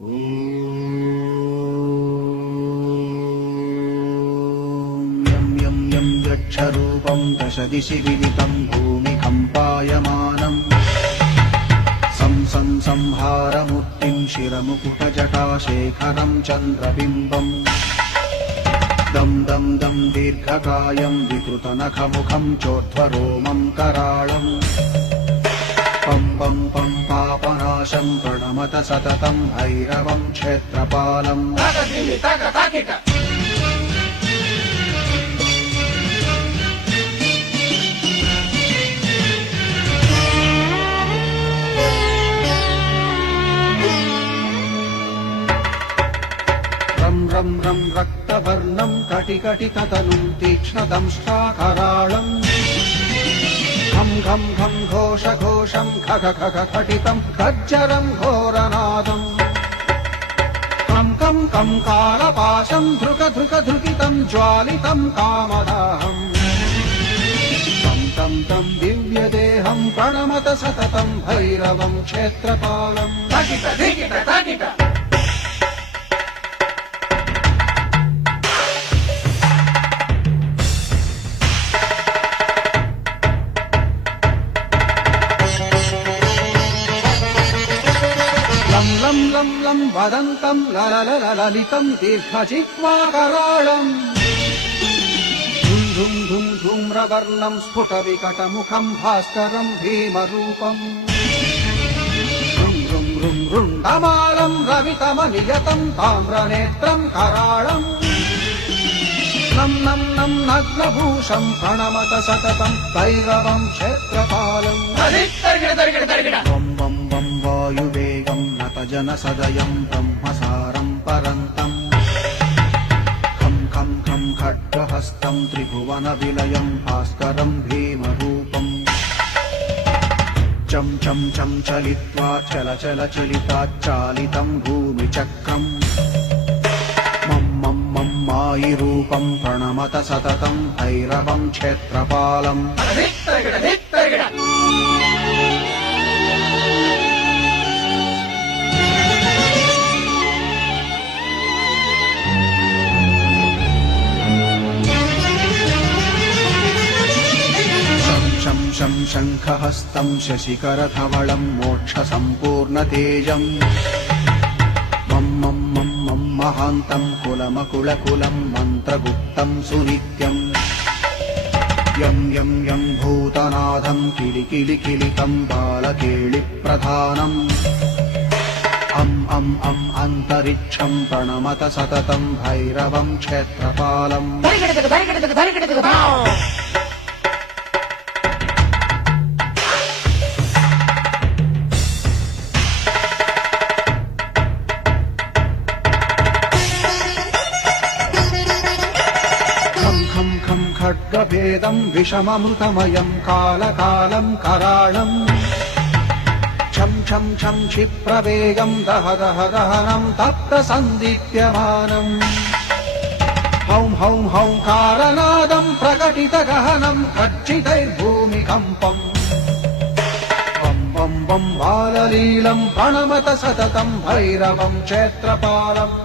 यं यं यं यक्षरूपं दशदिशि विदितं भूमिकम्पायमानम् सं संहारमूर्तिं शिरमुकुटजटाशेखरं चन्द्रबिम्बम् दं दं दं दीर्घकायं विकृतनखमुखं चोर्ध्वरोमं कराळम् पं पं पं पापनाशं प्रणमत सततं भैरवं क्षेत्रपालम् रं रं रं रक्तवर्णं कटिकटिततनुं तीक्ष्णदंष्ट्राकराळम् घं घं घं घोषघोषं खग खग खटितं खज्जरं घोरनादम् कं कं कं कालपाशं धृक धृक धृकितं ज्वालितं कामदाहम् तं तं तं दिव्यदेहं प्रणमत सततं भैरवं क्षेत्रपालम् लं लं लं लं वदन्तं ललितं दीर्घजिह्वाकराळम् धुं धुं धुं धूम्रवर्णं स्फुटविकटमुखं भास्करं भीमरूपम् ऋं ऋं ऋं रुण्डमालं रवितमनियतं ताम्रनेत्रं कराळम् नं नं नं नग्नभूषं प्रणमत सततं भैरवं क्षेत्रपालम् वं वं वं वायुवेगं नतजनसदयं ब्रह्मसारं परन्तम् खं खं खं खड्गहस्तं त्रिभुवनविलयं भास्करं भीमरूपम् चं चं चं चलित्वा चल चल चलिताच्चालितं भूमिचक्रम् मं मं मं मायिरूपं प्रणमत सततं भैरवं क्षेत्रपालम् शं शं शङ्खहस्तं शशिकरधवलं मोक्षसम्पूर्णतेजम् मं मं मं मं महान्तं कुलमकुलकुलं मन्त्रगुप्तं सुनित्यम् यं यं यं भूतनाथं किलिकिलिकिलितं बालकेलिप्रधानम् अं अं अं अन्तरिक्षं प्रणमत सततं भैरवं क्षेत्रपालम् खड्गभेदं विषममृतमयं कालकालं कराळम् छं छं छं क्षिप्रवेगं दह दह दहनं तप्तसन्दीप्यमानम् हौं हौं हौं कारनादं प्रकटितगहनं खच्चितैर्भूमिकम्पम् वं वं वं बाललीलं प्रणमत सततं भैरवं क्षेत्रपालम्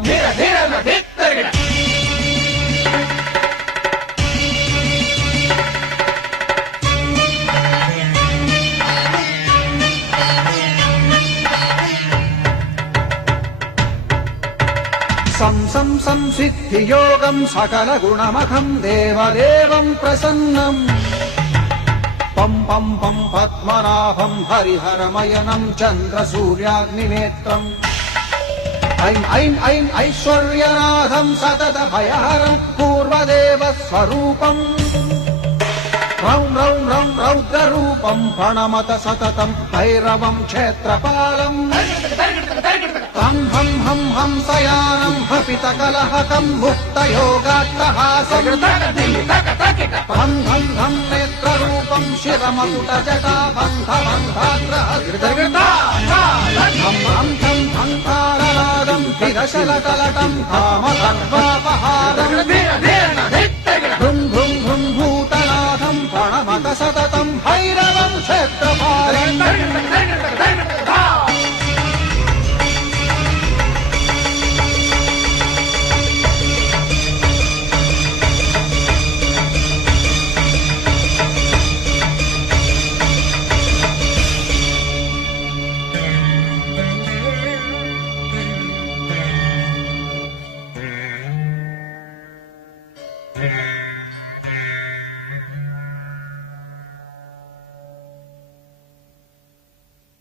संसिद्धियोगं सकलगुणमखं देवदेवं प्रसन्नम् पं पं पं पद्मनाभं हरिहरमयनं चन्द्रसूर्याग्निनेत्रम् ऐं ऐं ऐं ऐश्वर्यनाथं सततभयहरं पूर्वदेवस्वरूपम् रौं रौं रौं रौद्ररूपं प्रणमत सततं भैरवं क्षेत्रपालम् हं हं हं हंसयानं हपितकलहकं मुक्तयोगाट्टहासम् हं हं हं नेत्ररूपं शिरमकुटजटाबन्धबन्धाग्रहं हं हं हंकारनादं विरशलकलटं कामकर्वापहारम् भृं भृं भृं भूतनाथं प्रणमत सततं भैरवं क्षेत्रपालम् Hey.